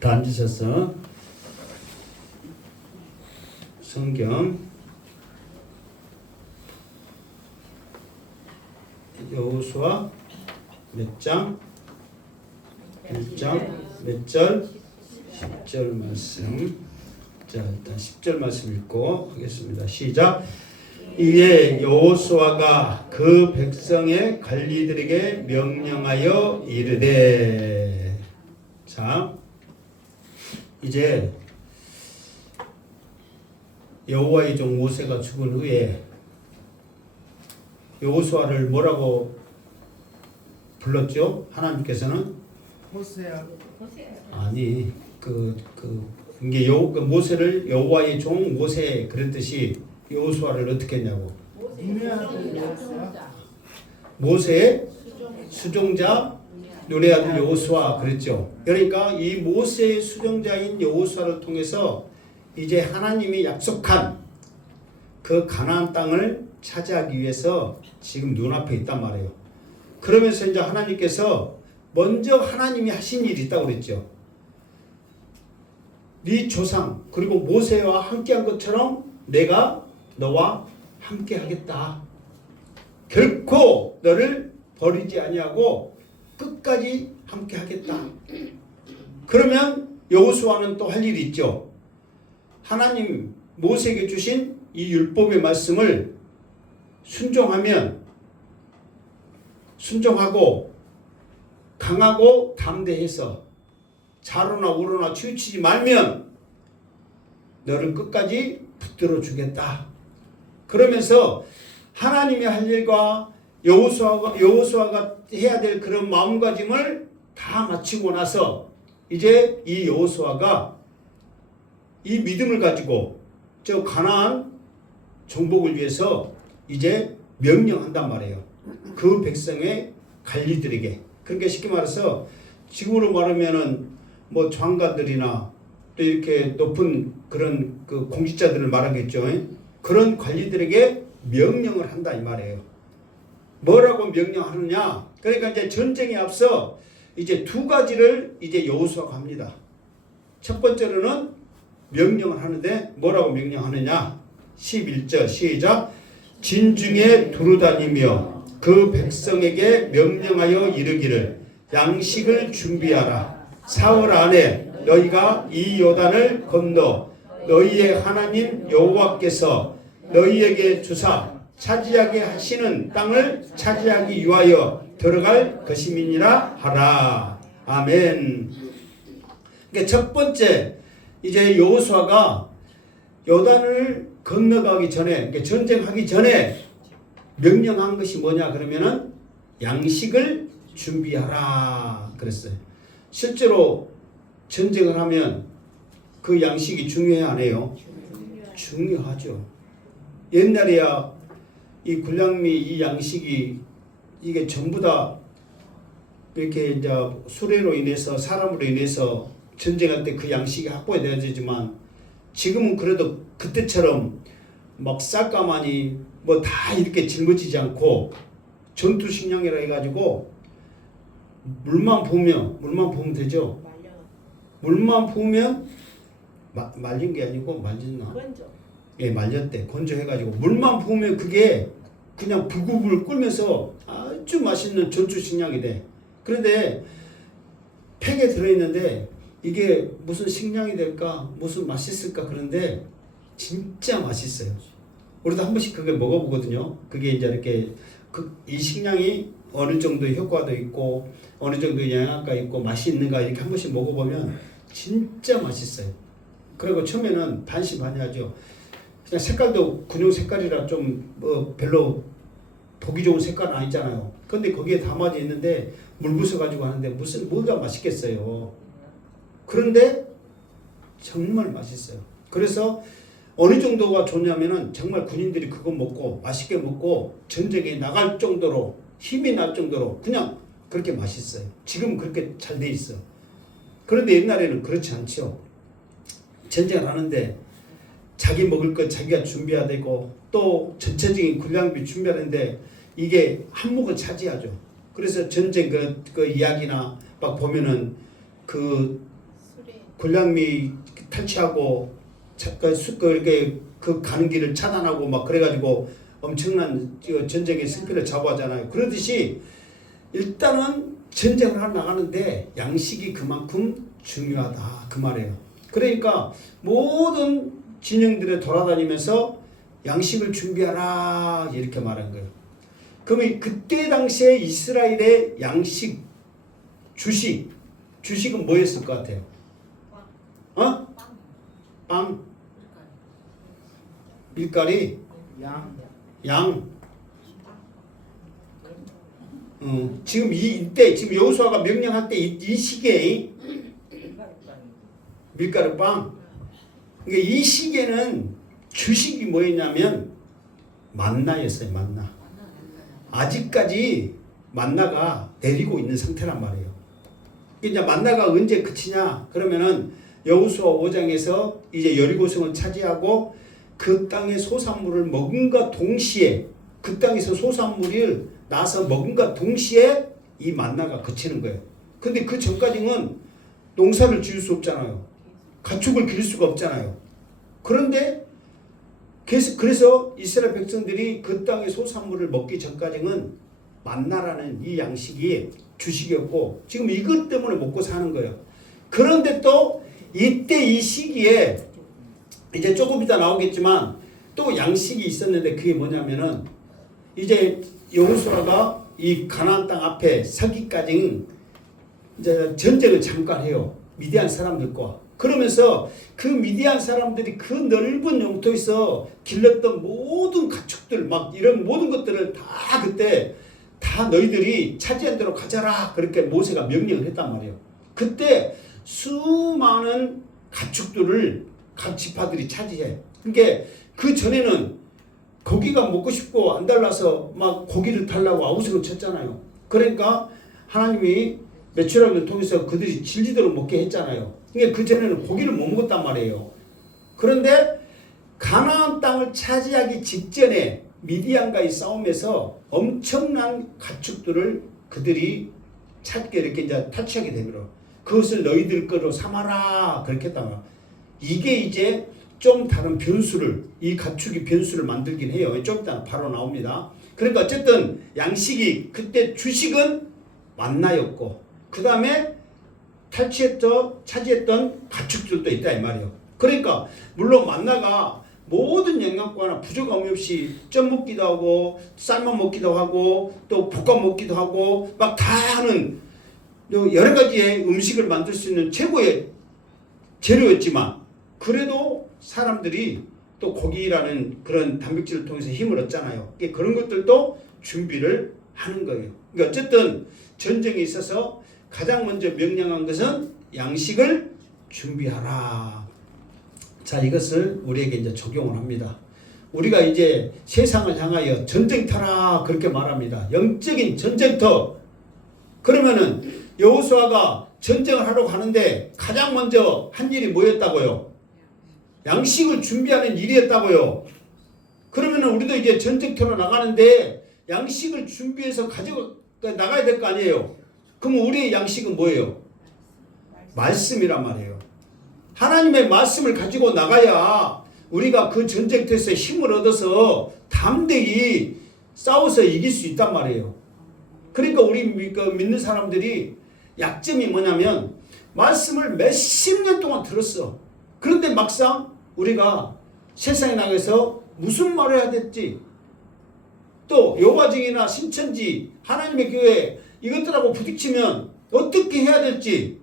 다 앉으셔서 성경 여호수아 몇 장? 1장 몇 절? 10절 말씀. 자, 일단 10절 말씀 읽고 하겠습니다. 시작. 이에 여호수아가 그 백성의 관리들에게 명령하여 이르되. 자, 이제 여호와의 종 모세가 죽은 후에 여호수아를 뭐라고 불렀죠? 하나님께서는 모세야. 아니 이게 모세를 여호와의 종 모세 그랬듯이 여호수아를 어떻게 했냐고. 모세의 수종자 눈의 아들 여호수아 그랬죠. 그러니까 이 모세의 수종자인 여호수아를 통해서 이제 하나님이 약속한 그 가나안 땅을 차지하기 위해서 지금 눈앞에 있단 말이에요. 그러면서 이제 하나님께서 먼저 하나님이 하신 일이 있다고 그랬죠. 네 조상 그리고 모세와 함께한 것처럼 내가 너와 함께 하겠다. 결코 너를 버리지 아니하고 끝까지 함께 하겠다. 그러면 여호수아는 또 할 일이 있죠. 하나님 모세에게 주신 이 율법의 말씀을 순종하고 강하고 담대해서 좌로나 우로나 치우치지 말면 너를 끝까지 붙들어 주겠다. 그러면서 하나님이 할 일과 여호수아가 해야 될 그런 마음가짐을 다 마치고 나서 이제 이 여호수아가 이 믿음을 가지고 저 가나안 정복을 위해서 이제 명령한단 말이에요. 그 백성의 관리들에게. 그러니까 쉽게 말해서 지금으로 말하면은 뭐 장관들이나 또 이렇게 높은 그런 그 공직자들을 말하겠죠. 그런 관리들에게 명령을 한다 이 말이에요. 뭐라고 명령하느냐? 그러니까 이제 전쟁에 앞서 이제 두 가지를 이제 여호수아가 합니다. 첫 번째로는 명령을 하는데 뭐라고 명령하느냐? 11절 시작. 진중에 두루다니며 그 백성에게 명령하여 이르기를 양식을 준비하라. 사흘 안에 너희가 이 요단을 건너 너희의 하나님 여호와께서 너희에게 주사 차지하게 하시는 땅을 차지하기 위하여 들어갈 것임이니라 하라. 아멘. 그러니까 첫 번째 이제 여호수아가 요단을 건너가기 전에 그러니까 전쟁하기 전에 명령한 것이 뭐냐 그러면은 양식을 준비하라 그랬어요. 실제로 전쟁을 하면 그 양식이 중요해 안 해요? 중요하죠. 옛날에야 이 군량미 이 양식이 이게 전부 다 이렇게 이제 수레로 인해서 사람으로 인해서 전쟁할 때 그 양식이 확보돼야 되지만 지금은 그래도 그때처럼 막 쌀가마니 뭐 다 이렇게 짊어지지 않고 전투식량이라 해가지고 물만 부으면 되죠. 물만 부으면 말린 게 아니고 말렸나? 예, 말렸대. 건조해가지고 물만 부으면 그게 그냥 부글부글 끓면서 아주 맛있는 전투식량이 돼. 그런데 팩에 들어있는데 이게 무슨 식량이 될까? 무슨 맛있을까? 그런데 진짜 맛있어요. 우리도 한 번씩 그게 먹어보거든요. 그게 이제 이렇게 이 식량이 어느 정도 효과도 있고 어느 정도 영양가 있고 맛이 있는가 이렇게 한 번씩 먹어보면 진짜 맛있어요. 그리고 처음에는 반신반의하죠. 그냥 색깔도 군용 색깔이라 좀 뭐 별로 보기 좋은 색깔은 아니잖아요. 근데 거기에 담아져 있는데 물 부숴가지고 하는데 뭐가 맛있겠어요. 그런데 정말 맛있어요. 그래서 어느 정도가 좋냐면은 정말 군인들이 그거 먹고 맛있게 먹고 전쟁에 나갈 정도로 힘이 날 정도로 그냥 그렇게 맛있어요. 지금 그렇게 잘 돼 있어. 그런데 옛날에는 그렇지 않죠. 전쟁을 하는데 자기 먹을 것 자기가 준비해야 되고 또 전체적인 군량비 준비하는데 이게 한몫을 차지하죠. 그래서 전쟁 그 이야기나 막 보면은 그 골량미 탈취하고 이렇게 그 가는 길을 차단하고 막 그래가지고 엄청난 전쟁의 승패를 좌우하잖아요. 그러듯이 일단은 전쟁을 하러 나가는데 양식이 그만큼 중요하다 그 말이에요. 그러니까 모든 진영들에 돌아다니면서 양식을 준비하라 이렇게 말한 거예요. 그러면 그때 당시에 이스라엘의 양식 주식은 뭐였을 것 같아요? 빵, 밀가리, 양. 지금 이때 지금 여호수아가 명령할 때 이 시기에 밀가루빵. 그러니까 이 시기에는 주식이 뭐였냐면 만나였어요. 만나. 아직까지 만나가 내리고 있는 상태란 말이에요. 이제 만나가 언제 그치냐? 그러면은 여호수아 5장에서 이제 여리고성을 차지하고 그 땅의 소산물을 먹음과 동시에 그 땅에서 소산물을 나서 먹음과 동시에 이 만나가 그치는 거예요. 근데 그 전까지는 농사를 지을 수 없잖아요. 가축을 기를 수가 없잖아요. 그런데 그래서 이스라엘 백성들이 그 땅의 소산물을 먹기 전까지는 만나라는 이 양식이 주식이었고 지금 이것 때문에 먹고 사는 거예요. 그런데 또 이때 이 시기에 이제 조금 이따 나오겠지만 또 양식이 있었는데 그게 뭐냐면은 이제 여호수아가 이 가나안 땅 앞에 서기까지 이제 전쟁을 잠깐 해요. 미디안 사람들과. 그러면서 그 미디안 사람들이 그 넓은 영토에서 길렀던 모든 가축들 막 이런 모든 것들을 다 그때 다 너희들이 차지한 대로 가져라 그렇게 모세가 명령을 했단 말이에요. 그때 수많은 가축들을 각 지파들이 차지해. 그러니까 그 전에는 고기가 먹고 싶고 안 달라서 막 고기를 달라고 아우성을 쳤잖아요. 그러니까 하나님이 메추라기를 통해서 그들이 질리도록 먹게 했잖아요. 그러니까 그 전에는 고기를 못 먹었단 말이에요. 그런데 가나안 땅을 차지하기 직전에 미디안과의 싸움에서 엄청난 가축들을 그들이 찾게 이렇게 이제 탈취하게 되므로 그것을 너희들 거로 삼아라 그렇게 했단 말이에요. 이게 이제 좀 다른 변수를 이 가축이 변수를 만들긴 해요. 좀 이따 바로 나옵니다. 그러니까 어쨌든 양식이 그때 주식은 만나였고 그 다음에 차지했던 가축들도 있다 이 말이에요. 그러니까 물론 만나가 모든 영양가나 부족함이 없이 쪄 먹기도 하고 삶아 먹기도 하고 또 볶아 먹기도 하고 막 다 하는 여러 가지의 음식을 만들 수 있는 최고의 재료였지만 그래도 사람들이 또 고기라는 그런 단백질을 통해서 힘을 얻잖아요. 그런 것들도 준비를 하는 거예요. 그러니까 어쨌든 전쟁에 있어서 가장 먼저 명령한 것은 양식을 준비하라. 자, 이것을 우리에게 이제 적용을 합니다. 우리가 이제 세상을 향하여 전쟁터라 그렇게 말합니다. 영적인 전쟁터. 그러면은 여호수아가 전쟁을 하러 가는데 가장 먼저 한 일이 뭐였다고요? 양식을 준비하는 일이었다고요. 그러면은 우리도 이제 전쟁터로 나가는데 양식을 준비해서 가지고 나가야 될 거 아니에요. 그럼 우리의 양식은 뭐예요? 말씀이란 말이에요. 하나님의 말씀을 가지고 나가야 우리가 그 전쟁터에서 힘을 얻어서 담대히 싸워서 이길 수 있단 말이에요. 그러니까 우리 믿는 사람들이 약점이 뭐냐면 말씀을 몇십 년 동안 들었어. 그런데 막상 우리가 세상에 나가서 무슨 말을 해야 될지 또 여호와증이나 신천지 하나님의 교회 이것들하고 부딪히면 어떻게 해야 될지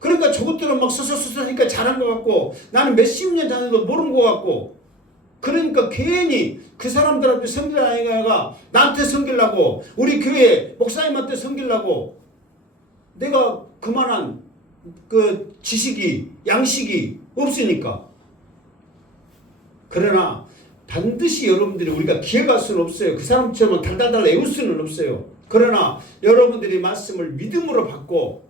그러니까 저것들은 막 서서서서니까 잘한 것 같고 나는 몇십 년 전에도 모르는 것 같고 그러니까 괜히 그 사람들한테 섬기라가 나한테 섬기려고 우리 교회 목사님한테 섬기려고 내가 그만한 그 지식이 양식이 없으니까. 그러나 반드시 여러분들이 우리가 기억할 수는 없어요. 그 사람처럼 달달달 외울 수는 없어요. 그러나 여러분들이 말씀을 믿음으로 받고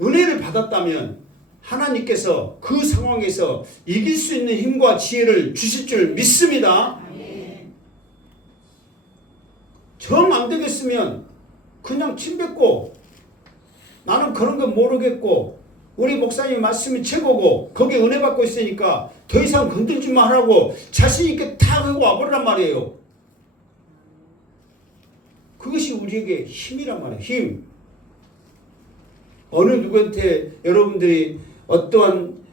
은혜를 받았다면 하나님께서 그 상황에서 이길 수 있는 힘과 지혜를 주실 줄 믿습니다. 정 안 되겠으면 그냥 침 뱉고 나는 그런 거 모르겠고 우리 목사님 말씀이 최고고 거기에 은혜 받고 있으니까 더 이상 건들지 말라고 자신 있게 탁 하고 와버리란 말이에요. 그것이 우리에게 힘이란 말이에요. 힘. 어느 누구한테 여러분들이 어떠한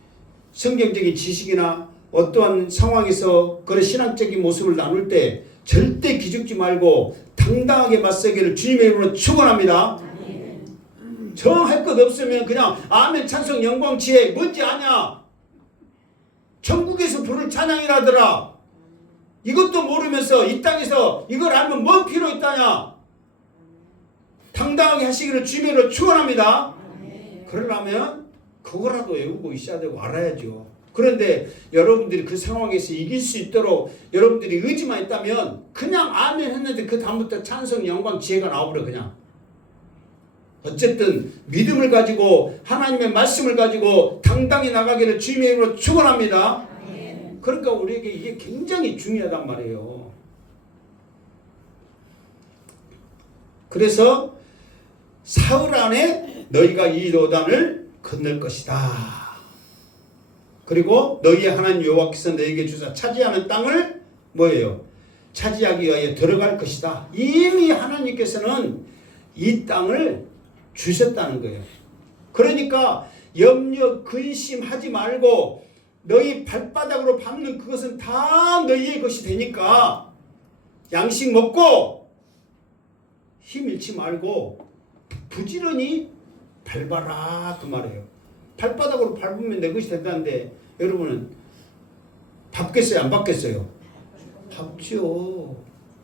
성경적인 지식이나 어떠한 상황에서 그런 신앙적인 모습을 나눌 때 절대 기죽지 말고 당당하게 맞서기를 주님의 이름으로 축원합니다. 정할 것 없으면 그냥 아멘 찬송 영광 지혜 뭔지 아냐? 천국에서 부를 찬양이라더라. 이것도 모르면서 이 땅에서 이걸 알면 뭔 필요 있다냐? 당당하게 하시기를 주님의 이름으로 축원합니다. 그러려면 그거라도 외우고 있어야 되고 알아야죠. 그런데 여러분들이 그 상황에서 이길 수 있도록 여러분들이 의지만 있다면 그냥 아멘 했는데 그 다음부터 찬송 영광 지혜가 나오버려. 그냥 어쨌든 믿음을 가지고 하나님의 말씀을 가지고 당당히 나가기를 주님의 이름으로 축원합니다. 그러니까 우리에게 이게 굉장히 중요하단 말이에요. 그래서 사흘 안에 너희가 이 요단을 건널 것이다. 그리고 너희의 하나님 여호와께서 너희에게 주사 차지하는 땅을 뭐예요? 차지하기 위하여 들어갈 것이다. 이미 하나님께서는 이 땅을 주셨다는 거예요. 그러니까 염려 근심하지 말고 너희 발바닥으로 밟는 그것은 다 너희의 것이 되니까 양식 먹고 힘 잃지 말고 부지런히 밟아라 그 말이에요. 발바닥으로 밟으면 내 것이 된다는데 여러분은 밟겠어요? 안 밟겠어요? 밟죠.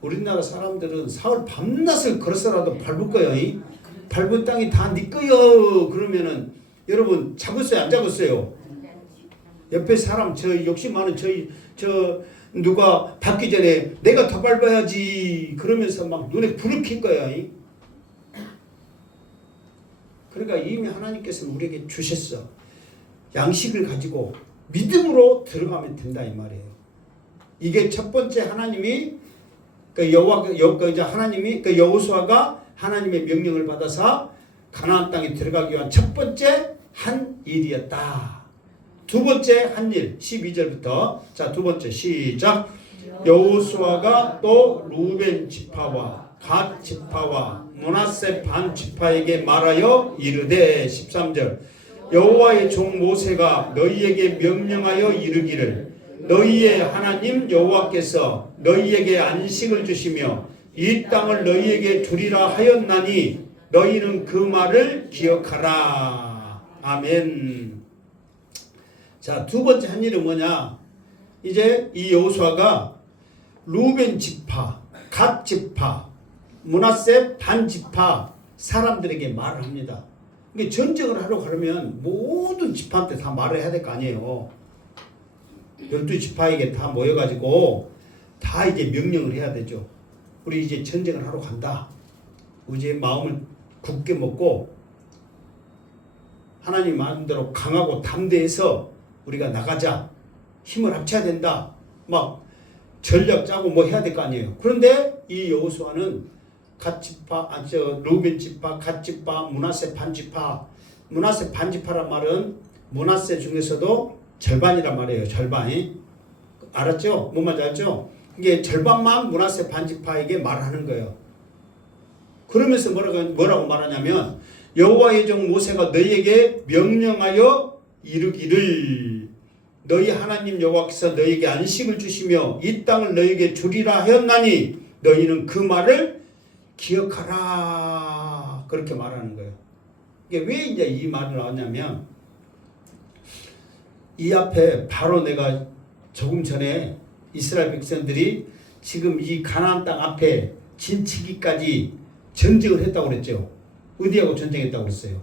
우리나라 사람들은 사흘 밤낮을 걸어서라도 밟을 거예요. 밟은 땅이 다 네 거요. 그러면은 여러분 잡았어요? 안 잡았어요? 옆에 사람 저 욕심 많은 저 누가 밟기 전에 내가 더 밟아야지 그러면서 막 눈에 불을 켤 거야. 그러니까 이미 하나님께서는 우리에게 주셨어. 양식을 가지고 믿음으로 들어가면 된다 이 말이에요. 이게 첫 번째 하나님이 하나님이 여호수아가 하나님의 명령을 받아서 가나안 땅에 들어가기 위한 첫 번째 한 일이었다. 두 번째 한 일 12절부터 자, 두 번째 시작. 여호수아가 또 루벤 지파와 갓 지파와 므낫세 반 지파에게 말하여 이르되 13절 여호와의 종 모세가 너희에게 명령하여 이르기를 너희의 하나님 여호와께서 너희에게 안식을 주시며 이 땅을 너희에게 주리라 하였나니 너희는 그 말을 기억하라. 아멘. 자, 두 번째 한 일은 뭐냐? 이제 이 여호수아가 루벤 지파, 갓 지파, 므낫세 반 지파 사람들에게 말을 합니다. 그러니까 전쟁을 하러 가려면 모든 지파한테 다 말을 해야 될 거 아니에요. 12지파에게 다 모여가지고 다 이제 명령을 해야 되죠. 우리 이제 전쟁을 하러 간다. 이제 마음을 굳게 먹고 하나님 마음대로 강하고 담대해서 우리가 나가자. 힘을 합쳐야 된다. 막 전략 짜고 뭐 해야 될 거 아니에요. 그런데 이 여호수아는 갓지파, 루벤 지파, 갓지파, 므낫세 반지파. 므낫세 반지파란 말은 므낫세 중에서도 절반이란 말이에요. 절반이. 알았죠? 뭔 말인지 알죠? 이게 절반만 므낫세 반지파에게 말하는 거예요. 그러면서 뭐라고 말하냐면 여호와의 종 모세가 너희에게 명령하여 이르기를 너희 하나님 여호와께서 너희에게 안식을 주시며 이 땅을 너희에게 주리라 하였나니 너희는 그 말을 기억하라. 그렇게 말하는 거예요. 이게 왜 이제 이 말이 나왔냐면 이 앞에 바로 내가 조금 전에 이스라엘 백성들이 지금 이 가나안 땅 앞에 진치기까지 전쟁을 했다고 그랬죠. 어디하고 전쟁했다고 그랬어요?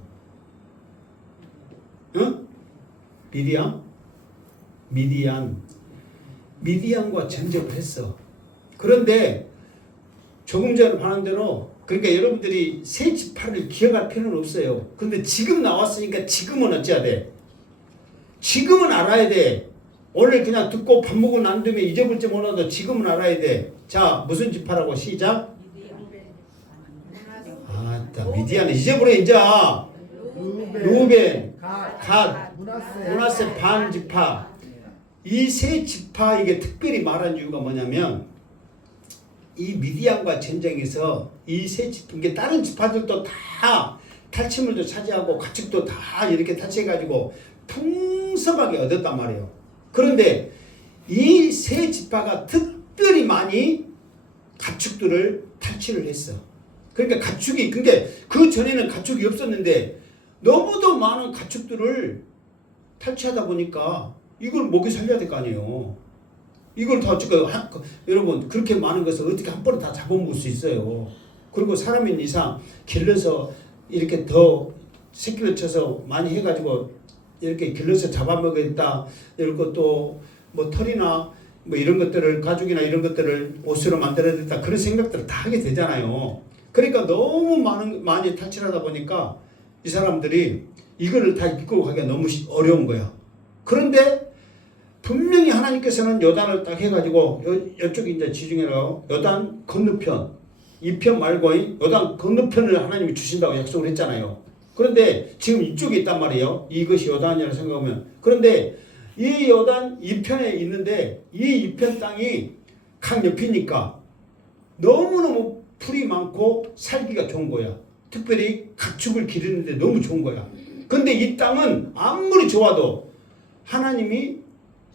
응? 미디안과 전쟁을 했어. 그런데 조금 전에 말한 대로 그러니까 여러분들이 세 지파를 기억할 필요는 없어요. 근데 지금 나왔으니까 지금은 어찌해야 돼? 지금은 알아야 돼. 오늘 그냥 듣고 밥 먹고 난 다음에 잊어볼지 몰라도 지금은 알아야 돼. 자, 무슨 지파라고 시작? 미디안 잊어버려 이제. 루벤, 갓, 갓, 므낫세 반 지파. 이 세 지파 이게 특별히 말한 이유가 뭐냐면 이 미디안과 전쟁에서 이 세 지파 이게 다른 지파들도 다 탈취물도 차지하고 가축도 다 이렇게 탈취해가지고 풍성하게 얻었단 말이에요. 그런데 이 세 지파가 특별히 많이 가축들을 탈취를 했어. 그러니까 가축이 근데 그 전에는 가축이 없었는데 너무도 많은 가축들을 탈취하다 보니까 이걸 먹이 살려야 될 거 아니에요. 이걸 다 지금 여러분 그렇게 많은 것을 어떻게 한 번에 다 잡아먹을 수 있어요. 그리고 사람인 이상 길러서 이렇게 더 새끼를 쳐서 많이 해가지고 이렇게 길러서 잡아먹겠다. 이런 것도 뭐 털이나 뭐 이런 것들을 가죽이나 이런 것들을 옷으로 만들어야겠다. 그런 생각들을 다 하게 되잖아요. 그러니까 너무 많이 탈취하다 보니까 이 사람들이 이거를 다 이끌고 가기가 너무 어려운 거야. 그런데 분명히 하나님께서는 요단을 딱 해가지고 이쪽이 이제 지중해로 요단 건너편 이 편 말고 요단 건너편을 하나님이 주신다고 약속을 했잖아요. 그런데 지금 이쪽에 있단 말이에요. 이것이 요단이라고 생각하면. 그런데 이 요단 이편에 있는데 이 이편 땅이 강옆이니까 너무너무 풀이 많고 살기가 좋은 거야. 특별히 가축을 기르는데 너무 좋은 거야. 근데 이 땅은 아무리 좋아도 하나님이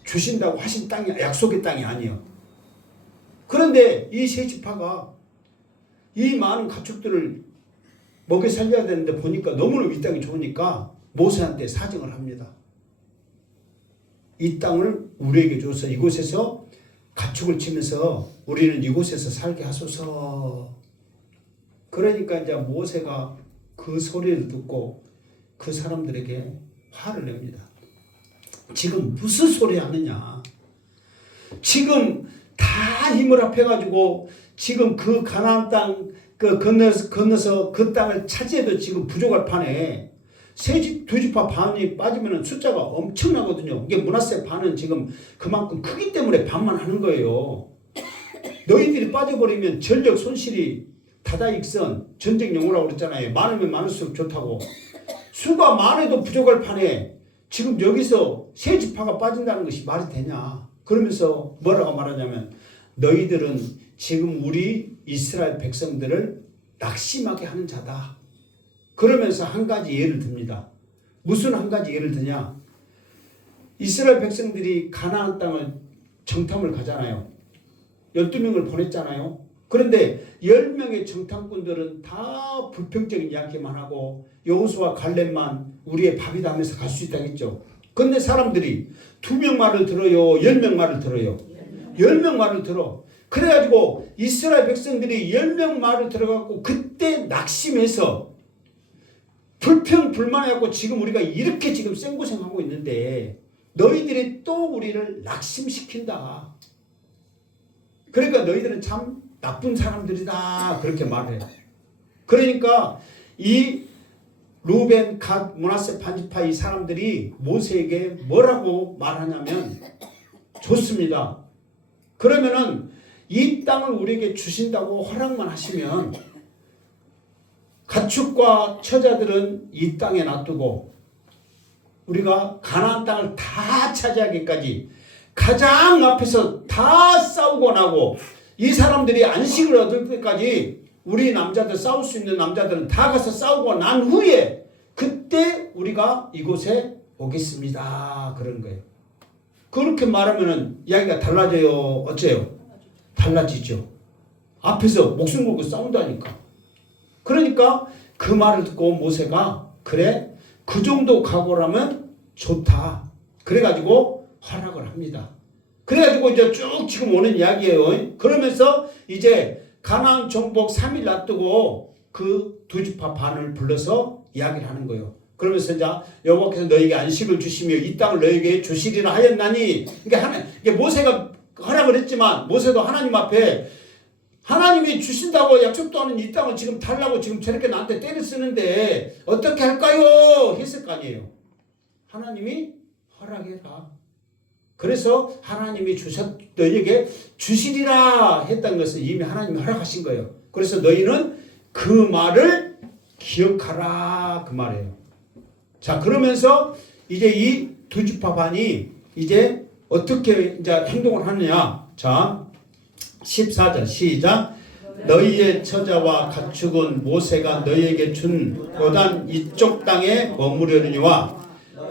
주신다고 하신 땅이 약속의 땅이 아니에요. 그런데 이 세 지파가 이 많은 가축들을 먹여 살려야 되는데 보니까 너무너무 이 땅이 좋으니까 모세한테 사정을 합니다. 이 땅을 우리에게 줘서 이곳에서 가축을 치면서 우리는 이곳에서 살게 하소서. 그러니까 이제 모세가 그 소리를 듣고 그 사람들에게 화를 냅니다. 지금 무슨 소리 하느냐. 지금 다 힘을 합해가지고 지금 그 가나안 땅 건너서 그 땅을 차지해도 지금 부족할 판에 두 지파 반이 빠지면 숫자가 엄청나거든요. 이게 므낫세 반은 지금 그만큼 크기 때문에 반만 하는 거예요. 너희들이 빠져버리면 전력 손실이 다다익선 전쟁 용어라고 그랬잖아요. 많으면 많을수록 좋다고. 수가 많아도 부족할 판에 지금 여기서 세 지파가 빠진다는 것이 말이 되냐. 그러면서 뭐라고 말하냐면 너희들은 지금 우리 이스라엘 백성들을 낙심하게 하는 자다. 그러면서 한 가지 예를 듭니다. 무슨 한 가지 예를 드냐. 이스라엘 백성들이 가나안 땅을 정탐을 가잖아요. 12명을 보냈잖아요. 그런데 10명의 정탐꾼들은 다 불평적인 이야기만 하고 여호수아 갈렙만 우리의 밥이다 하면서 갈 수 있다고 했죠. 그런데 사람들이 2명 말을 들어요? 10명 말을 들어요? 10명 말을 들어. 그래가지고 이스라엘 백성들이 10명 말을 들어갖고 그때 낙심해서 불평불만해갖고 지금 우리가 이렇게 지금 생고생하고 있는데 너희들이 또 우리를 낙심시킨다. 그러니까 너희들은 참 나쁜 사람들이다. 그렇게 말해요. 그러니까 이 루벤, 갓, 므낫세 반지파 이 사람들이 모세에게 뭐라고 말하냐면 좋습니다. 그러면은 이 땅을 우리에게 주신다고 허락만 하시면 가축과 처자들은 이 땅에 놔두고 우리가 가나안 땅을 다 차지하기까지 가장 앞에서 다 싸우고 나고 이 사람들이 안식을 얻을 때까지 우리 남자들 싸울 수 있는 남자들은 다 가서 싸우고 난 후에 그때 우리가 이곳에 오겠습니다. 그런 거예요. 그렇게 말하면은 이야기가 달라져요. 어째요? 달라지죠. 앞에서 목숨 걸고 싸운다니까. 그러니까 그 말을 듣고 모세가 그래 그 정도 각오라면 좋다. 그래가지고 허락을 합니다. 그래가지고 이제 쭉 지금 오는 이야기예요. 그러면서 이제 가나안 정복 3일 놔두고 그 두 지파 반을 불러서 이야기를 하는 거예요. 그러면서 이제 여호와께서 너에게 안식을 주시며 이 땅을 너에게 주시리라 하였나니 이게 모세가 허락을 했지만 모세도 하나님 앞에 하나님이 주신다고 약속도 하는 이 땅을 지금 달라고 지금 저렇게 나한테 때를 쓰는데 어떻게 할까요? 했을 거 아니에요. 하나님이 허락해라. 그래서 하나님이 너희에게 주시리라 했던 것은 이미 하나님이 허락하신 거예요. 그래서 너희는 그 말을 기억하라 그 말이에요. 자, 그러면서 이제 이 두 지파 반이 이제 어떻게 이제 행동을 하느냐. 자, 14절 시작. 너희의 처자와 가축은 모세가 너희에게 준 요단 이쪽 땅에 머무르려니와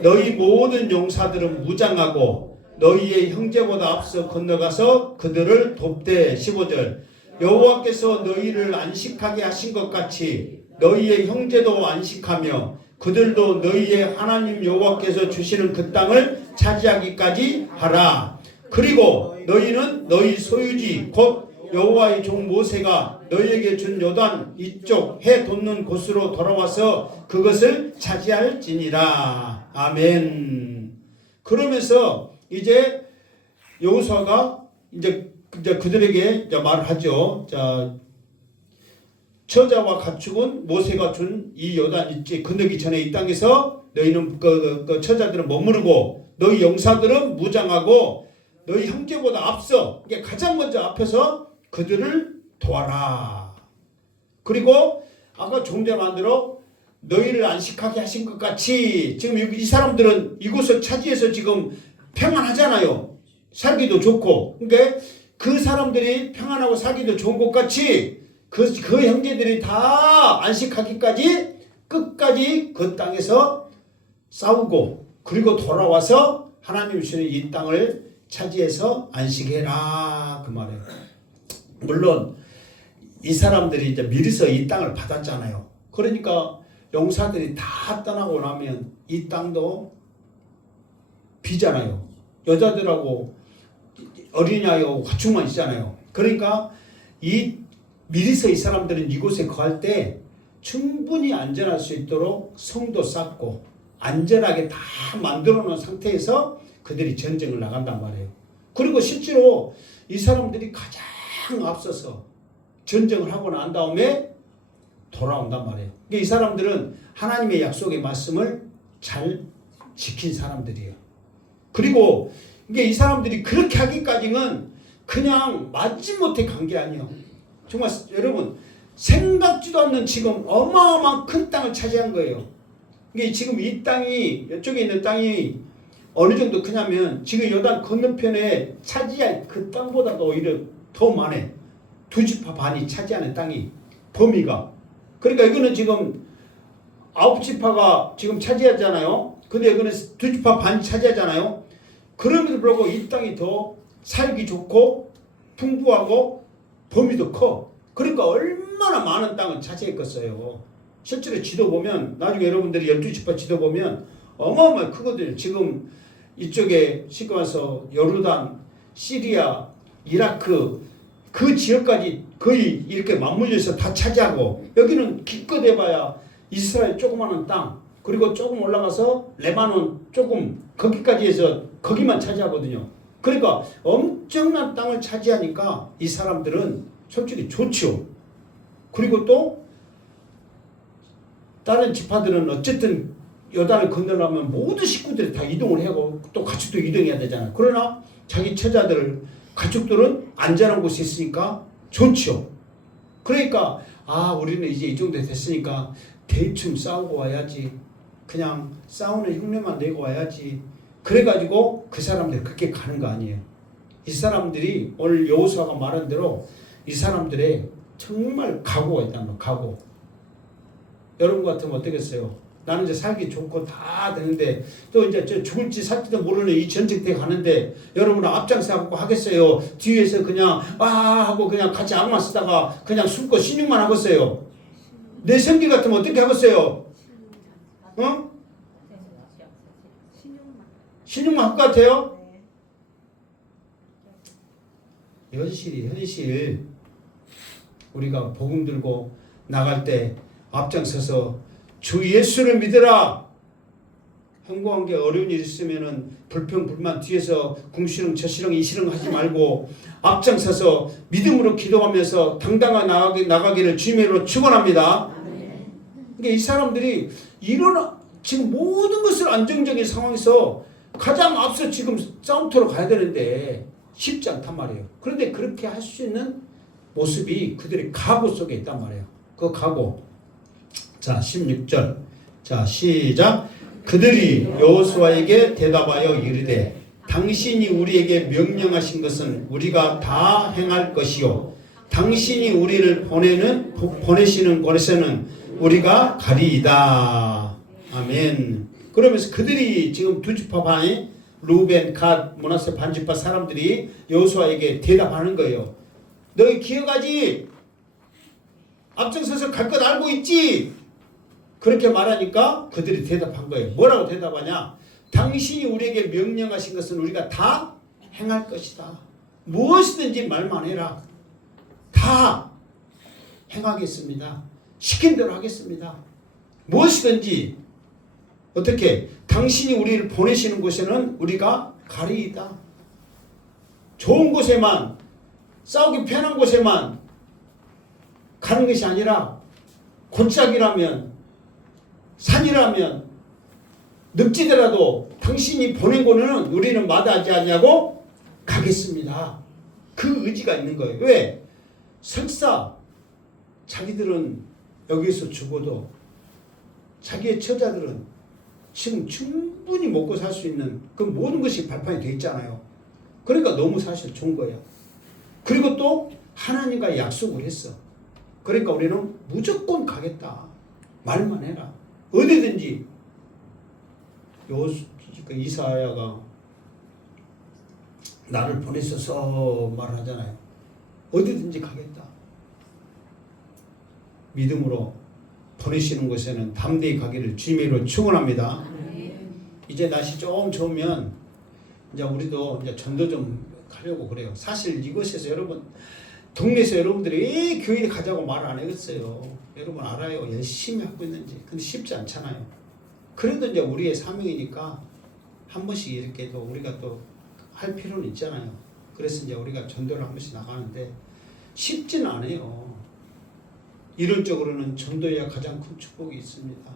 너희 모든 용사들은 무장하고 너희의 형제보다 앞서 건너가서 그들을 돕되. 15절 여호와께서 너희를 안식하게 하신 것 같이 너희의 형제도 안식하며 그들도 너희의 하나님 여호와께서 주시는 그 땅을 차지하기까지 하라. 그리고 너희는 너희 소유지 곧 여호와의 종 모세가 너희에게 준 요단 이쪽 해 돋는 곳으로 돌아와서 그것을 차지할지니라. 아멘. 그러면서 이제 여호수아가 이제 그들에게 이제 말을 하죠. 자, 처자와 가축은 모세가 준 이 요단 있지 건너기 전에 이 땅에서 너희는 그 처자들은 머무르고 너희 용사들은 무장하고 너희 형제보다 앞서 이게 가장 먼저 앞에서 그들을 도와라. 그리고 아까 좀 전에 만들어 너희를 안식하게 하신 것 같이 지금 이 사람들은 이곳을 차지해서 지금 평안하잖아요. 살기도 좋고. 그러니까 그 사람들이 평안하고 살기도 좋은 것 같이 그 형제들이 다 안식하기까지 끝까지 그 땅에서 싸우고 그리고 돌아와서 하나님 주시는 이 땅을 차지해서 안식해라 그 말이에요. 물론 이 사람들이 이제 미리서 이 땅을 받았잖아요. 그러니까 용사들이 다 떠나고 나면 이 땅도 비잖아요. 여자들하고 어린아이하고 가축만 있잖아요. 그러니까 이 미리서 이 사람들은 이곳에 거할 때 충분히 안전할 수 있도록 성도 쌓고 안전하게 다 만들어 놓은 상태에서 그들이 전쟁을 나간단 말이에요. 그리고 실제로 이 사람들이 가장 앞서서 전쟁을 하고 난 다음에 돌아온단 말이에요. 그러니까 이 사람들은 하나님의 약속의 말씀을 잘 지킨 사람들이에요. 그리고 이게 이 사람들이 그렇게 하기까지는 그냥 마지못해 간 게 아니에요. 정말 여러분 생각지도 않는 지금 어마어마한 큰 땅을 차지한 거예요. 이게 지금 이 땅이 이쪽에 있는 땅이 어느 정도 크냐면 지금 요단 건너편에 차지할 그 땅보다도 오히려 더 많아. 두 지파 반이 차지하는 땅이 범위가. 그러니까 이거는 지금 9지파가 지금 차지하잖아요. 근데 이거는 두 지파 반이 차지하잖아요. 그럼에도 불구하고 이 땅이 더 살기 좋고 풍부하고 범위도 커. 그러니까 얼마나 많은 땅을 차지했겠어요. 실제로 지도 보면 나중에 여러분들이 12지파 지도 보면 어마어마하게 크거든요. 지금 이쪽에 시고 와서 요르단, 시리아, 이라크 그 지역까지 거의 이렇게 맞물려서 다 차지하고 여기는 기껏 해봐야 이스라엘 조그마한 땅 그리고 조금 올라가서 레바논 조금 거기까지 해서 거기만 차지하거든요. 그러니까 엄청난 땅을 차지하니까 이 사람들은 솔직히 좋죠. 그리고 또 다른 지파들은 어쨌든 요단을 건너려면 모든 식구들이 다 이동을 하고 또 가축도 이동해야 되잖아요. 그러나 자기 처자들 가축들은 안전한 곳에 있으니까 좋죠. 그러니까 우리는 이제 이 정도 됐으니까 대충 싸우고 와야지. 그냥 싸우는 흉내만 내고 와야지. 그래가지고 그 사람들이 그렇게 가는 거 아니에요. 이 사람들이 오늘 여호수아가 말한 대로 이 사람들의 정말 각오가 있다는 거. 각오. 여러분 같으면 어떻겠어요? 나는 이제 살기 좋고 다 되는데 또 이제 저 죽을지 살지도 모르는 이 전쟁터에 가는데 여러분은 앞장서 갖고 하겠어요? 뒤에서 그냥 하고 그냥 같이 악만 쓰다가 그냥 숨고 신용만 하겠어요? 내 생기 같으면 어떻게 하겠어요? 어? 신용만 할 것 같아요? 현실 우리가 복음 들고 나갈 때 앞장서서 주 예수를 믿으라. 행복한 게 어려운 일 있으면은 불평 불만 뒤에서 궁시렁 저시렁 이시렁 하지 말고 앞장서서 믿음으로 기도하면서 당당한 나가기를 주님으로 축원합니다. 그러니까 이 사람들이 지금 모든 것을 안정적인 상황에서 가장 앞서 지금 싸움터로 가야 되는데 쉽지 않단 말이에요. 그런데 그렇게 할 수 있는 모습이 그들의 각오 속에 있단 말이에요. 그 각오. 자, 16절. 자, 시작. 그들이 여호수아에게 대답하여 이르되 당신이 우리에게 명령하신 것은 우리가 다 행할 것이요 당신이 우리를 보내시는 곳에서는 우리가 가리이다. 아멘. 그러면서 그들이 지금 두 지파 반이 루벤, 갓, 므낫세 반지파 사람들이 여호수아에게 대답하는 거예요. 너희 기억하지? 앞장서서 갈 것 알고 있지? 그렇게 말하니까 그들이 대답한 거예요. 뭐라고 대답하냐? 당신이 우리에게 명령하신 것은 우리가 다 행할 것이다. 무엇이든지 말만 해라. 다 행하겠습니다. 시킨 대로 하겠습니다. 무엇이든지. 어떻게? 당신이 우리를 보내시는 곳에는 우리가 가리이다. 좋은 곳에만, 싸우기 편한 곳에만 가는 것이 아니라 골짜기라면, 산이라면, 늪지더라도 당신이 보낸 곳에는 우리는 마다하지 않냐고 가겠습니다. 그 의지가 있는 거예요. 왜? 설사 자기들은 여기서 죽어도 자기의 처자들은 지금 충분히 먹고 살 수 있는 그 모든 것이 발판이 되어 있잖아요. 그러니까 너무 사실 좋은 거야. 그리고 또 하나님과 약속을 했어. 그러니까 우리는 무조건 가겠다. 말만 해라. 어디든지. 이사야가 나를 보내셔서 말하잖아요. 어디든지 가겠다. 믿음으로 보내시는 곳에는 담대히 가기를 주님의 이름으로 축원합니다. 이제 날씨 좀 좋으면 이제 우리도 이제 전도 좀 가려고 그래요. 사실 이곳에서 여러분 동네에서 여러분들이 교회 가자고 말 안 하겠어요. 여러분 알아요. 열심히 하고 있는지. 근데 쉽지 않잖아요. 그래도 이제 우리의 사명이니까 한 번씩 이렇게 또 우리가 또 할 필요는 있잖아요. 그래서 이제 우리가 전도를 한 번씩 나가는데 쉽지는 않아요. 이론적으로는 전도해야 가장 큰 축복이 있습니다.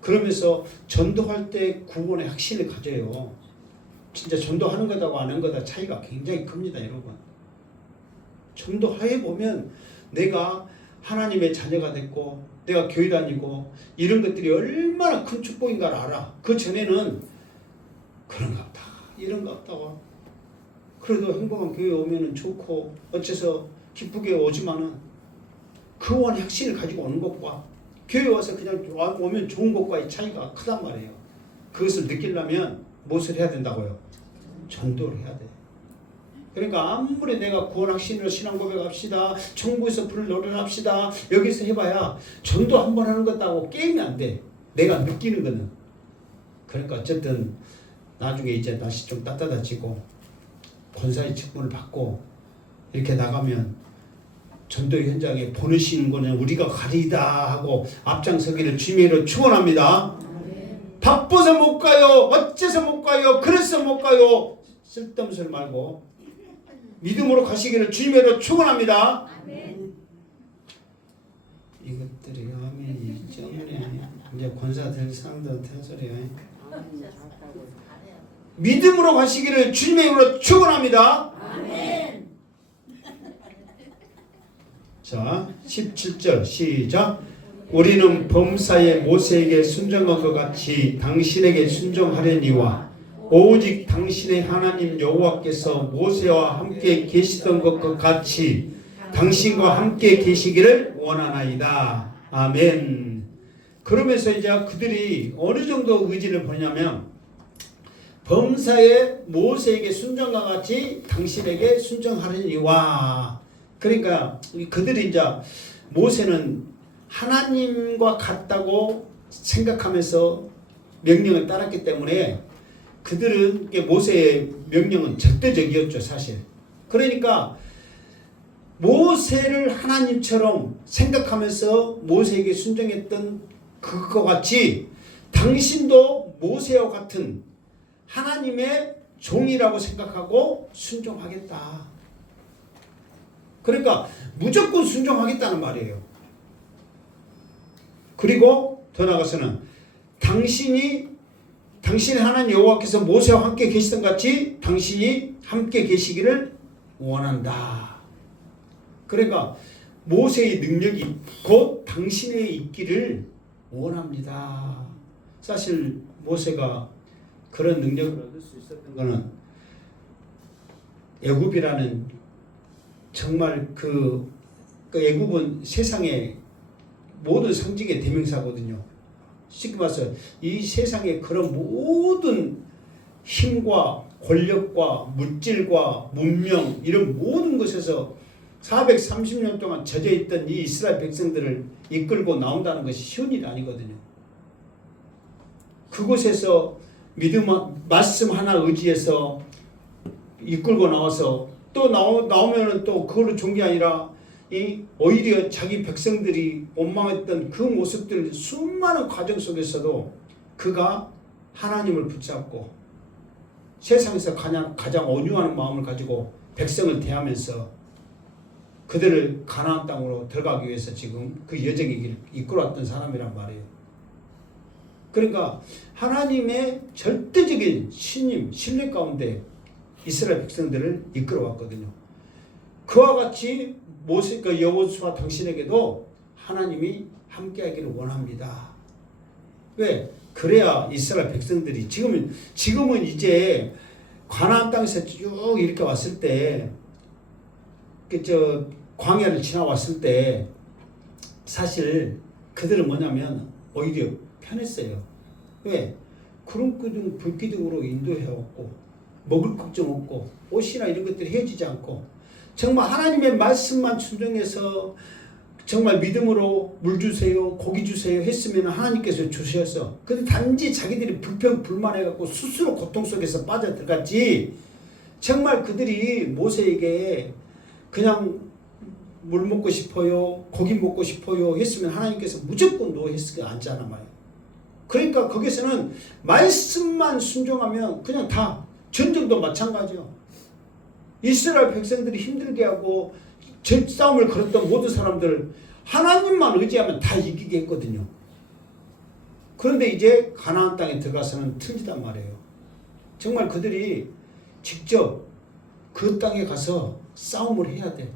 그러면서 전도할 때 구원의 확신을 가져요. 진짜 전도하는 것하고 안 하는 것하고 차이가 굉장히 큽니다, 여러분. 전도해 보면 내가 하나님의 자녀가 됐고 내가 교회 다니고 이런 것들이 얼마나 큰 축복인가를 알아. 그 전에는 그런가 보다 이런가 보다. 그래도 행복한 교회 오면은 좋고 어째서 기쁘게 오지만은 그 원 확신을 가지고 오는 것과 교회 와서 그냥 오면 좋은 것과의 차이가 크단 말이에요. 그것을 느끼려면 무엇을 해야 된다고요? 전도를 해야 돼. 그러니까 아무리 내가 구원 확신으로 신앙 고백합시다. 천국에서 불을 노래합시다. 여기서 해봐야 전도 한 번 하는 것하고 게임이 안 돼. 내가 느끼는 거는. 그러니까 어쨌든 나중에 이제 날씨 좀 따뜻해지고 권사의 직분을 받고 이렇게 나가면 전도 현장에 보내시는 거는 우리가 가리이다 하고 앞장서기를 주님의 이름으로 축원합니다. 바빠서 못 가요. 어째서 못 가요. 그래서 못 가요. 쓸데없는 소리 말고 믿음으로 가시기를 주님의 이름으로 축원합니다. 이것들이 아멘이 정말 이제 권사 될 사람들한테 한 소리야. 믿음으로 가시기를 주님의 이름으로 축원합니다. 자, 17절 시작. 우리는 범사에 모세에게 순종한 것 같이 당신에게 순종하려니와 오직 당신의 하나님 여호와께서 모세와 함께 계시던 것과 같이 당신과 함께 계시기를 원하나이다. 아멘. 그러면서 이제 그들이 어느 정도 의지를 보냐면 범사에 모세에게 순종과 같이 당신에게 순종하려니와, 그러니까 그들이 이제 모세는 하나님과 같다고 생각하면서 명령을 따랐기 때문에 그들은 모세의 명령은 절대적이었죠, 사실. 그러니까 모세를 하나님처럼 생각하면서 모세에게 순종했던 그것과 같이 당신도 모세와 같은 하나님의 종이라고 생각하고 순종하겠다. 그러니까 무조건 순종하겠다는 말이에요. 그리고 더 나아가서는 당신의 하나님 여호와께서 모세와 함께 계시던 같이 당신이 함께 계시기를 원한다. 그러니까 모세의 능력이 곧 당신의 있기를 원합니다. 사실 모세가 그런 능력을 얻을 수 있었던 거는 애굽이라는 정말 그 애굽은 세상의 모든 상징의 대명사거든요. 쉽게 말해서 이 세상의 그런 모든 힘과 권력과 물질과 문명 이런 모든 것에서 430년 동안 젖어있던 이 이스라엘 백성들을 이끌고 나온다는 것이 쉬운 일이 아니거든요. 그곳에서 믿음 말씀 하나 의지해서 이끌고 나와서 또 나오면은 또 그걸로 좋은 게 아니라 오히려 자기 백성들이 원망했던 그 모습들 수많은 과정 속에서도 그가 하나님을 붙잡고 세상에서 가장 온유한 마음을 가지고 백성을 대하면서 그들을 가나안 땅으로 들어가기 위해서 지금 그 여정의 길을 이끌어왔던 사람이란 말이에요. 그러니까 하나님의 절대적인 신뢰 가운데 이스라엘 백성들을 이끌어왔거든요. 그와 같이 모세가 여호수아 당신에게도 하나님이 함께하기를 원합니다. 왜? 그래야 이스라엘 백성들이 지금은 이제 가나안 땅에서 쭉 이렇게 왔을 때 광야를 지나왔을 때 사실 그들은 뭐냐면 오히려 편했어요. 왜? 구름 기둥 불 기둥으로 인도해왔고 먹을 걱정 없고 옷이나 이런 것들이 헤어지지 않고 정말 하나님의 말씀만 순종해서 정말 믿음으로 물 주세요 고기 주세요 했으면 하나님께서 주셨어. 근데 단지 자기들이 불만해갖고 스스로 고통 속에서 빠져들어갔지. 정말 그들이 모세에게 그냥 물 먹고 싶어요 고기 먹고 싶어요 했으면 하나님께서 무조건 노 했을 거 아니잖아 말이야. 그러니까 거기서는 말씀만 순종하면 그냥 다 전쟁도 마찬가지요. 이스라엘 백성들이 힘들게 하고 싸움을 걸었던 모든 사람들 하나님만 의지하면 다 이기게 했거든요. 그런데 이제 가나안 땅에 들어가서는 틀리단 말이에요. 정말 그들이 직접 그 땅에 가서 싸움을 해야 돼.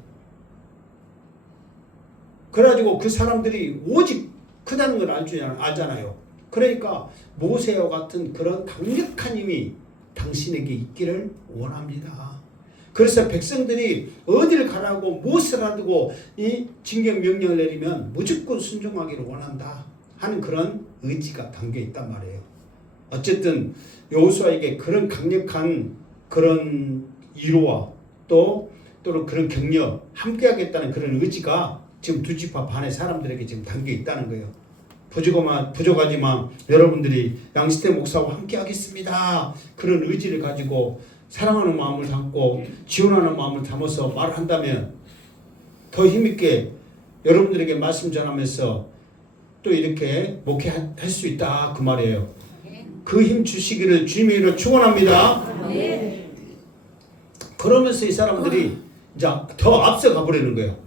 그래가지고 그 사람들이 오직 크다는 걸 알잖아요. 그러니까 모세와 같은 그런 강력한 힘이 당신에게 있기를 원합니다. 그래서 백성들이 어디를 가라고 무엇을 하고 이 징계 명령을 내리면 무조건 순종하기를 원한다 하는 그런 의지가 담겨 있단 말이에요. 어쨌든 여호수아에게 그런 강력한 그런 위로와 또는 그런 격려 함께하겠다는 그런 의지가 지금 두 지파 반의 사람들에게 지금 담겨 있다는 거예요. 부족하지만 여러분들이 양시태 목사와 함께 하겠습니다. 그런 의지를 가지고 사랑하는 마음을 담고 지원하는 마음을 담아서 말을 한다면 더 힘있게 여러분들에게 말씀 전하면서 또 이렇게 목회할 수 있다 그 말이에요. 그 힘 주시기를 주님의 이름으로 축원합니다. 그러면서 이 사람들이 이제 더 앞서가 버리는 거예요.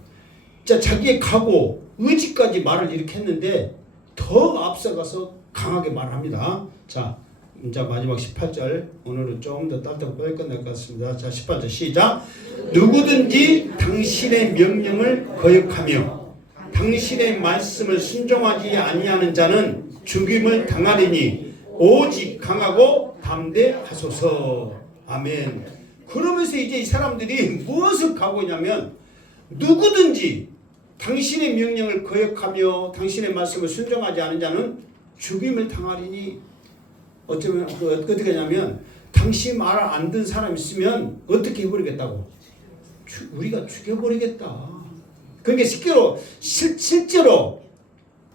자, 자기의 각오, 의지까지 말을 이렇게 했는데 더 앞서가서 강하게 말합니다. 자, 이제 마지막 18절 오늘은 조금 더 따뜻하게 끝낼 것 같습니다. 자, 18절 시작. 누구든지 당신의 명령을 거역하며 당신의 말씀을 순종하지 아니하는 자는 죽임을 당하리니 오직 강하고 담대하소서. 아멘. 그러면서 이제 이 사람들이 무엇을 각오냐면 누구든지 당신의 명령을 거역하며 당신의 말씀을 순종하지 않은 자는 죽임을 당하리니 어쩌면 어떻게 하냐면 당신 말 안 듣는 사람 있으면 어떻게 해버리겠다고? 우리가 죽여버리겠다. 그러니까 실제로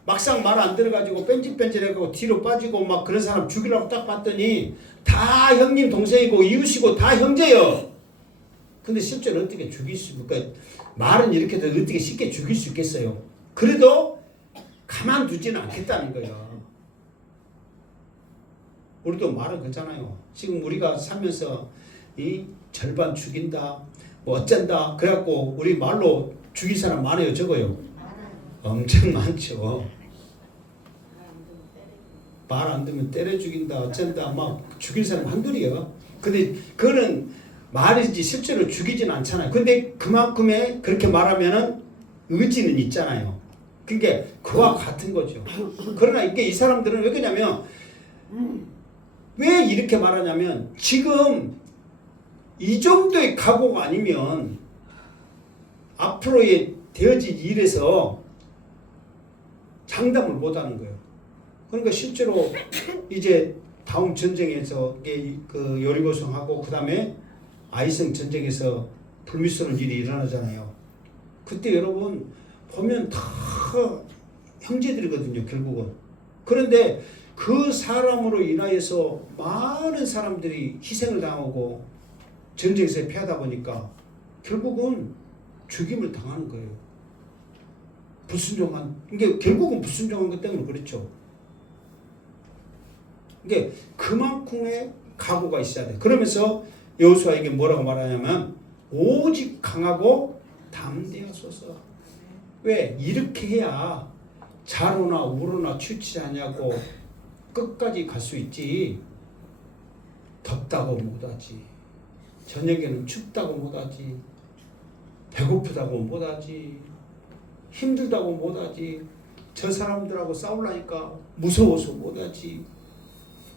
막상 말 안 들어가지고 뺀질뺀질해가지고 뒤로 빠지고 막 그런 사람 죽이려고 딱 봤더니 다 형님 동생이고 이웃이고 다 형제요. 근데 실제로 어떻게 죽일 수 있을까? 말은 이렇게 해도 어떻게 쉽게 죽일 수 있겠어요? 그래도 가만두지는 않겠다는 거예요. 우리도 말은 그렇잖아요. 지금 우리가 살면서 이 절반 죽인다, 뭐 어쩐다, 그래갖고 우리 말로 죽일 사람 많아요, 적어요? 엄청 많죠. 말 안 듣면 때려 죽인다, 어쩐다, 막 죽일 사람 한둘이에요. 근데 그거는 말이지 실제로 죽이진 않잖아요. 근데 그만큼의 그렇게 말하면은 의지는 있잖아요. 그게 그와 같은 거죠. 그러나 이게 이 사람들은 왜 그러냐면 왜 이렇게 말하냐면 지금 이 정도의 각오가 아니면 앞으로의 되어질 일에서 장담을 못하는 거예요. 그러니까 실제로 이제 다음 전쟁에서 그 여리고성하고 그 다음에 아이성 전쟁에서 불미스러운 일이 일어나잖아요. 그때 여러분 보면 다 형제들이거든요, 결국은. 그런데 그 사람으로 인하여서 많은 사람들이 희생을 당하고 전쟁에서 패하다 보니까 결국은 죽임을 당하는 거예요. 불순종한, 이게 결국은 불순종한 것 때문에 그렇죠. 이게 그만큼의 각오가 있어야 돼. 그러면서 여호수아에게 뭐라고 말하냐면 오직 강하고 담대하소서. 왜? 이렇게 해야 자로나 우로나 취치지 않냐고 끝까지 갈 수 있지. 덥다고 못하지. 저녁에는 춥다고 못하지. 배고프다고 못하지. 힘들다고 못하지. 저 사람들하고 싸우려니까 무서워서 못하지.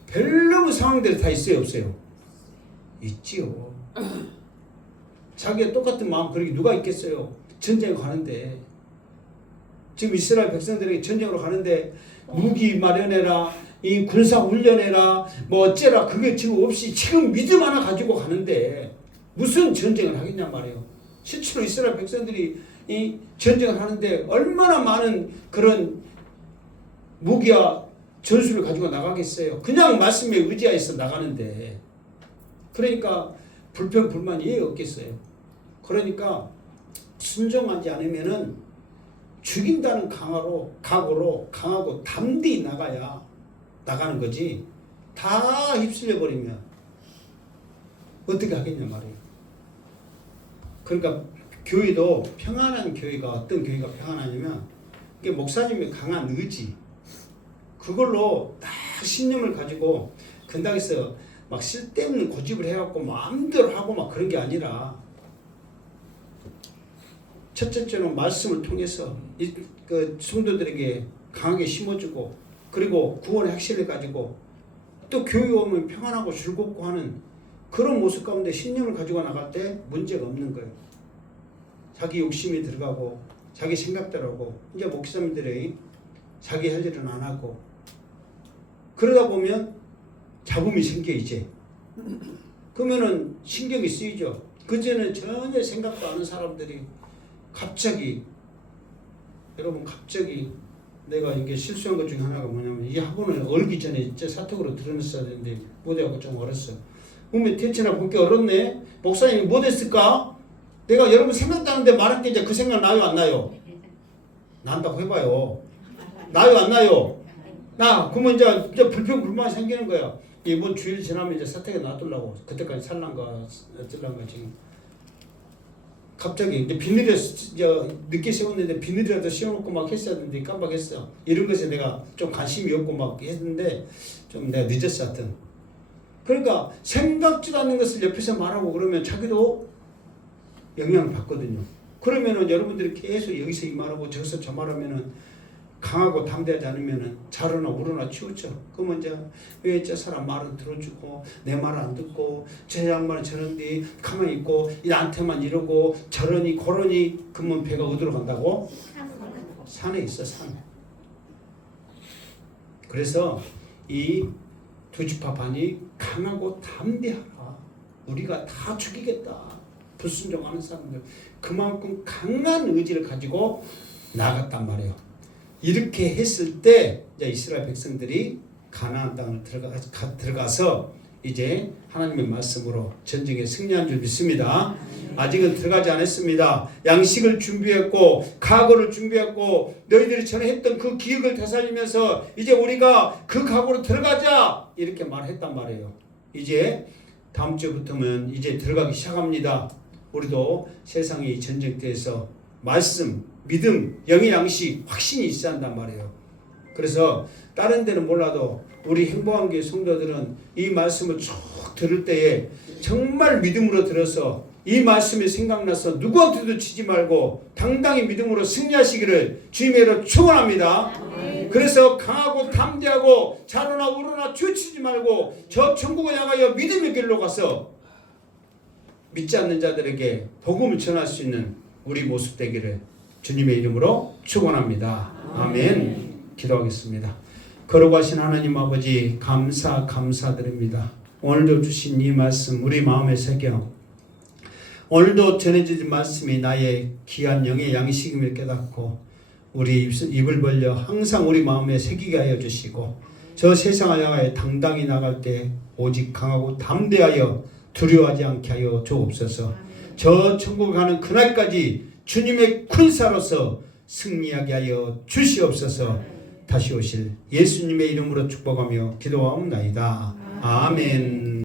별로 상황들이 다 있어요, 없어요? 있지요. 자기가 똑같은 마음 그렇게 누가 있겠어요? 전쟁에 가는데 지금 이스라엘 백성들에게 전쟁으로 가는데 무기 마련해라, 이 군사 훈련해라, 뭐 어째라, 그게 지금 없이 지금 믿음 하나 가지고 가는데 무슨 전쟁을 하겠냐 말이에요. 실제로 이스라엘 백성들이 이 전쟁을 하는데 얼마나 많은 그런 무기와 전술을 가지고 나가겠어요. 그냥 말씀에 의지하여서 나가는데. 그러니까 불평 불만이 없겠어요. 그러니까 순종하지 않으면은 죽인다는 각오로 강하고 담대히 나가야 나가는 거지. 다 휩쓸려 버리면 어떻게 하겠냐 말이에요. 그러니까 교회도 평안한 교회가 어떤 교회가 평안하냐면 이게 목사님의 강한 의지, 그걸로 딱 신념을 가지고 근당에서 막 쓸데없는 고집을 해갖고 마음대로 하고 막 그런 게 아니라 첫째는 말씀을 통해서 그 성도들에게 강하게 심어주고, 그리고 구원의 확신을 가지고 또 교회 오면 평안하고 즐겁고 하는 그런 모습 가운데 신념을 가지고 나갈 때 문제가 없는 거예요. 자기 욕심이 들어가고 자기 생각대로 하고 이제 목사님들이 자기 할 일은 안 하고 그러다 보면 잡음이 생겨 이제. 그러면은 신경이 쓰이죠. 그전에 전혀 생각도 안 하는 사람들이 갑자기, 여러분 갑자기 내가 이게 실수한 것 중에 하나가 뭐냐면 이 학원을 얼기 전에 제 사톡으로 들어놨어야 되는데 못해갖고 좀 얼었어. 그러면 대체나 보기 어렵네. 목사님이 못했을까? 내가 여러분 생각도 하는데 말할 때 이제 그 생각 나요 안 나요? 난다고 해봐요. 나요 안 나요? 나 그러면 이제 불평 불만이 생기는 거야. 이번 주일 지나면 이제 사택에 놔두려고 그때까지 살란가 어쩌란가 지금. 갑자기 이제 비닐에 늦게 세웠는데 비닐이라도 씌워놓고 막 했어야 되는데 깜빡했어. 이런 것에 내가 좀 관심이 없고 막 했는데 좀 내가 늦었어 하여튼. 그러니까 생각지도 않는 것을 옆에서 말하고 그러면 자기도 영향을 받거든요. 그러면은 여러분들이 계속 여기서 이 말하고 저기서 저 말하면은 강하고 담대하지 않으면은 자로나 우로나 치우쳐. 그러면 이제 왜 저 사람 말은 들어주고 내 말은 안 듣고 저 양반은 저런데 가만히 있고 나한테만 이러고 저러니 고러니. 그러면 배가 어디로 간다고? 산에 있어, 산. 그래서 이 두 지파 반이 강하고 담대하라. 우리가 다 죽이겠다. 불순종하는 사람들. 그만큼 강한 의지를 가지고 나갔단 말이에요. 이렇게 했을 때 이제 이스라엘 백성들이 가나안 땅을 들어가서 이제 하나님의 말씀으로 전쟁에 승리한 줄 믿습니다. 아직은 들어가지 않았습니다. 양식을 준비했고 각오를 준비했고 너희들이 전에 했던 그 기억을 되살리면서 이제 우리가 그 각오로 들어가자 이렇게 말했단 말이에요. 이제 다음 주부터는 이제 들어가기 시작합니다. 우리도 세상의 전쟁터에서 말씀, 믿음, 영의 양식, 확신이 있어야 한단 말이에요. 그래서 다른 데는 몰라도 우리 행복한교회 성도들은 이 말씀을 쭉 들을 때에 정말 믿음으로 들어서 이 말씀이 생각나서 누구한테도 지지 말고 당당히 믿음으로 승리하시기를 주님의 이름으로 축원합니다. 그래서 강하고 담대하고 자로나 우러나 주치지 말고 저 천국을 향하여 믿음의 길로 가서 믿지 않는 자들에게 복음을 전할 수 있는 우리 모습 되기를 주님의 이름으로 축원합니다. 아멘. 기도하겠습니다. 거룩하신 하나님 아버지 감사드립니다. 오늘도 주신 이 말씀 우리 마음에 새겨 오늘도 전해진 말씀이 나의 귀한 영의 양식임을 깨닫고 우리 입을 벌려 항상 우리 마음에 새기게 하여 주시고 저 세상을 향하여 당당히 나갈 때 오직 강하고 담대하여 두려워하지 않게 하여 주옵소서. 저 천국 가는 그날까지 주님의 군사로서 승리하게 하여 주시옵소서. 다시 오실 예수님의 이름으로 축복하며 기도하옵나이다. 아멘.